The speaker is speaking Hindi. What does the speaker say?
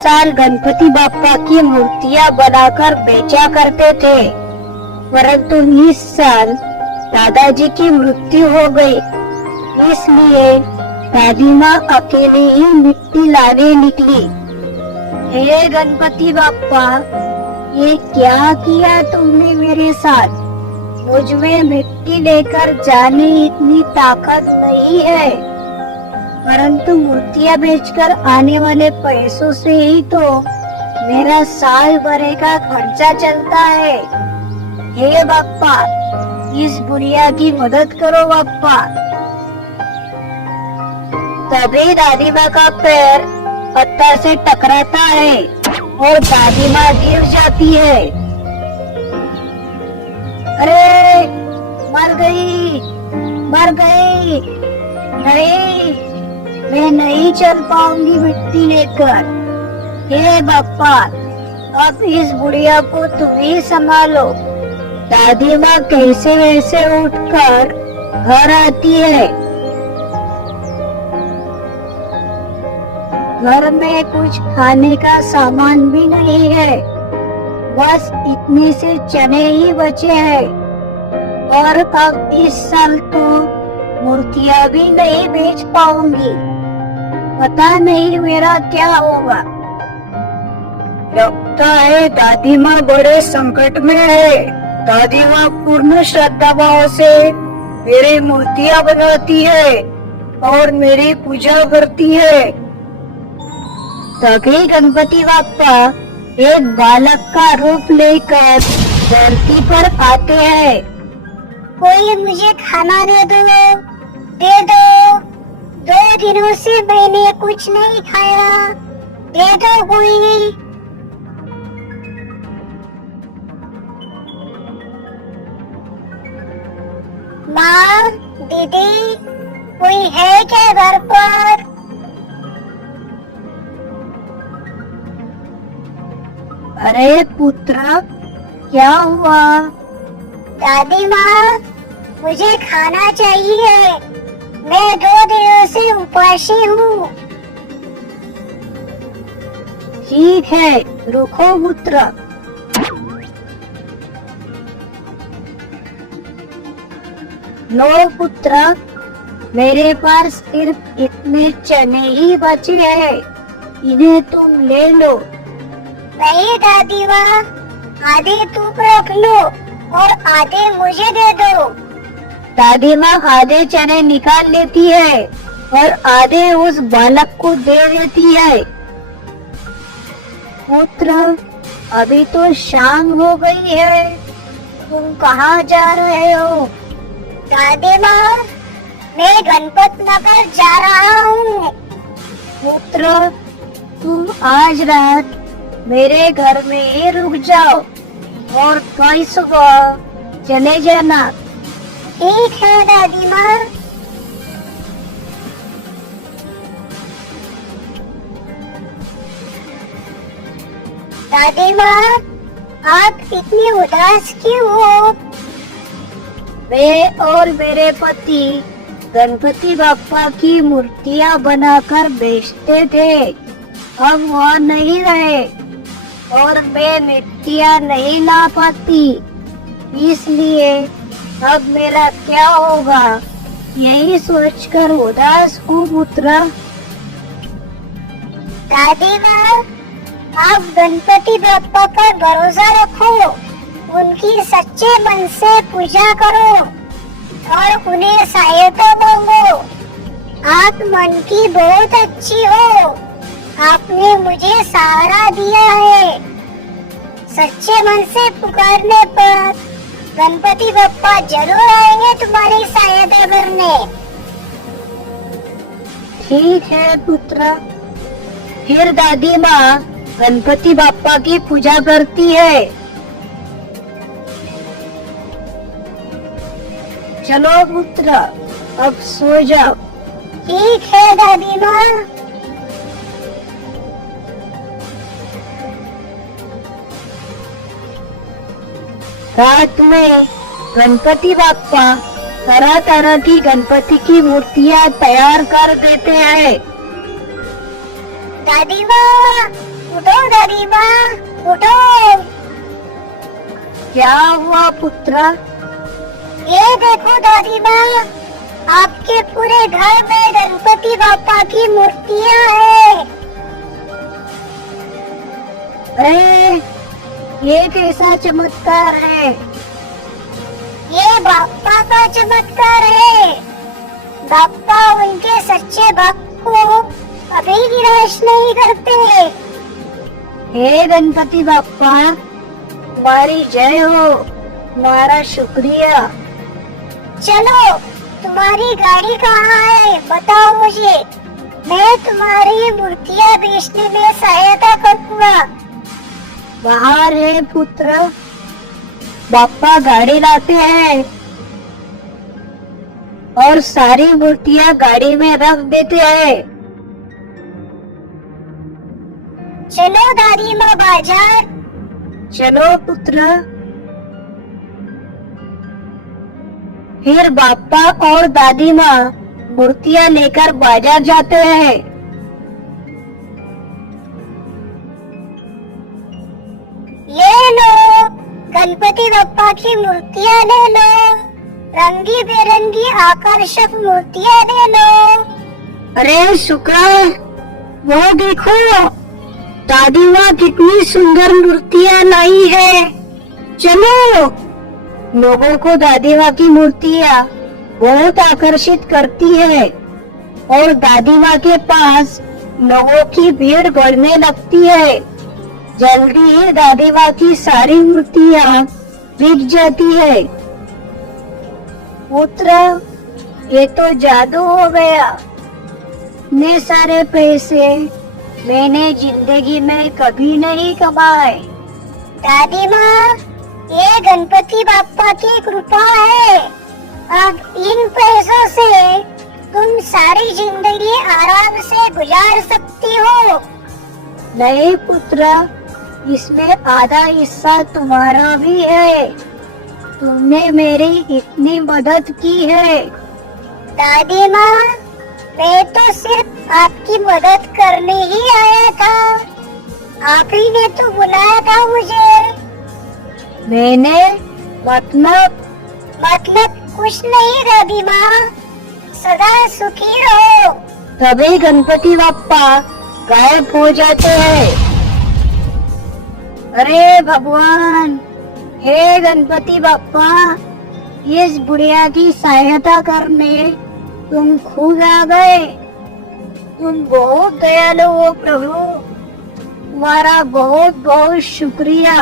साल गणपति बाप्पा की मूर्तियां बनाकर बेचा करते थे, परंतु इस साल दादाजी की मृत्यु हो गई, इसलिए दादी माँ अकेले ही मिट्टी लाने निकली। हे गणपति बाप्पा, ये क्या किया तुमने मेरे साथ? मुझ में मिट्टी लेकर जाने इतनी ताकत नहीं है, परंतु मूर्तियां बेचकर आने वाले पैसों से ही तो मेरा साल भरे का खर्चा चलता है। हे बाप्पा, इस बुढ़िया की मदद करो बाप्पा। तभी दादी माँ का पैर पत्थर से टकराता है और दादी माँ गिर जाती है। अरे मर गई, मर गई। नहीं, मैं नहीं चल पाऊंगी मिट्टी लेकर। हे बाप्पा, अब इस बुढ़िया को तुम ही संभालो। दादी माँ कैसे वैसे उठकर घर आती है। घर में कुछ खाने का सामान भी नहीं है, बस इतने से चने ही बचे हैं। और अब इस साल तो मूर्तियां भी नहीं बेच पाऊंगी। पता नहीं मेरा क्या होगा। लगता है दादी माँ बड़े संकट में है। दादी माँ पूर्ण श्रद्धा भाव से मेरी मूर्तियां बनाती है और मेरी पूजा करती है। तभी गणपति बाप्पा एक बालक का रूप लेकर धरती पर आते हैं। कोई मुझे खाना दे दो, दे दो। 2 दिनों से मैंने कुछ नहीं खाया, दे दो कोई। माँ, दीदी, कोई है क्या घर पर? अरे पुत्र, क्या हुआ? दादी माँ, मुझे खाना चाहिए। मैं 2 दिनों से उपासी हूँ। ठीक है, रुको पुत्र। लो पुत्र, मेरे पास सिर्फ इतने चने ही बचे हैं, इन्हें तुम ले लो। नहीं दादी माँ, आधे तुम रख लो और आधे मुझे दे दो। दादी माँ आधे चने निकाल लेती है और आधे उस बालक को दे देती है। पुत्र, अभी तो शाम हो गई है, तुम कहाँ जा रहे हो? दादी माँ, मैं गणपत नगर जा रहा हूँ। पुत्र, तुम आज रात मेरे घर में ही रुक जाओ और कल सुबह चले जाना। ठीक है दादी माँ। दादी माँ, आप इतनी उदास क्यों हो? मैं और मेरे पति गणपति बाप्पा की मूर्तियाँ बनाकर बेचते थे, अब वह नहीं रहे और मैं मिट्टियाँ नहीं ला पाती, इसलिए अब मेरा क्या होगा, यही सोचकर उदास हूँ पुत्र। दादी माँ, आप गणपति बाप्पा पर भरोसा रखो, उनकी सच्चे मन से पूजा करो और उन्हें सहायता मांगो। आप मन की बहुत अच्छी हो, आपने मुझे सहारा दिया है। सच्चे मन से पुकारने पर गणपति बाप्पा जरूर आएंगे तुम्हारी सहायता करने। ठीक है पुत्र। फिर दादी माँ गणपति बाप्पा की पूजा करती है। चलो पुत्र, अब सो जाओ। ठीक है दादी माँ। रात में गणपति बाप्पा तरह तरह की गणपति की मूर्तियाँ तैयार कर देते हैं। दादी माँ, दादी माँ, उठो। क्या हुआ पुत्र? ये देखो दादी माँ, आपके पूरे घर में गणपति बाप्पा की मूर्तियाँ हैं। अरे, ये कैसा चमत्कार है? ये बाप्पा का चमत्कार है। बाप्पा उनके सच्चे भक्त को कभी निराश नहीं करते। हे गणपति बाप्पा, तुम्हारी जय हो, तुम्हारा शुक्रिया। चलो, तुम्हारी गाड़ी कहाँ है, बताओ मुझे। मैं तुम्हारी मूर्तियाँ बेचने में सहायता करूँगा। बाहर है पुत्र, बाप्पा गाड़ी लाते हैं और सारी मूर्तियाँ गाड़ी में रख देते हैं। चलो दादी माँ बाजार। चलो पुत्र। फिर बाप्पा और दादी माँ मूर्तियाँ लेकर बाजार जाते हैं। ये लो, गणपति बाप्पा की मूर्तियाँ ले लो, रंगी बेरंगी आकर्षक मूर्तियाँ ले लो। अरे शुक्र, वो देखो, दादी माँ कितनी सुंदर मूर्तियाँ लाई है। चलो, लोगों को दादी माँ की मूर्तियाँ बहुत आकर्षित करती है और दादी माँ के पास लोगों की भीड़ बढ़ने लगती है। जल्दी ही दादी माँ की सारी मूर्तियाँ बिक जाती है। पुत्र, ये तो जादू हो गया। इतने सारे पैसे मैंने जिंदगी में कभी नहीं कमाए। दादी माँ, ये गणपति बाप्पा की कृपा है। अब इन पैसों से तुम सारी जिंदगी आराम से गुजार सकती हो। नहीं पुत्र, इसमें आधा हिस्सा तुम्हारा भी है। तुमने मेरी इतनी मदद की है। दादी माँ, मैं तो सिर्फ आपकी मदद करने ही आया था। आप ही ने तो बुलाया था मुझे। मैंने मतलब कुछ नहीं दादी माँ, सदा सुखी रहो। तभी गणपति बाप्पा गायब हो जाते हैं। अरे भगवान, हे गणपति बाप्पा, इस बुढ़िया की सहायता करने तुम खुद आ गए। तुम बहुत दयालु हो प्रभु, तुम्हारा बहुत बहुत शुक्रिया।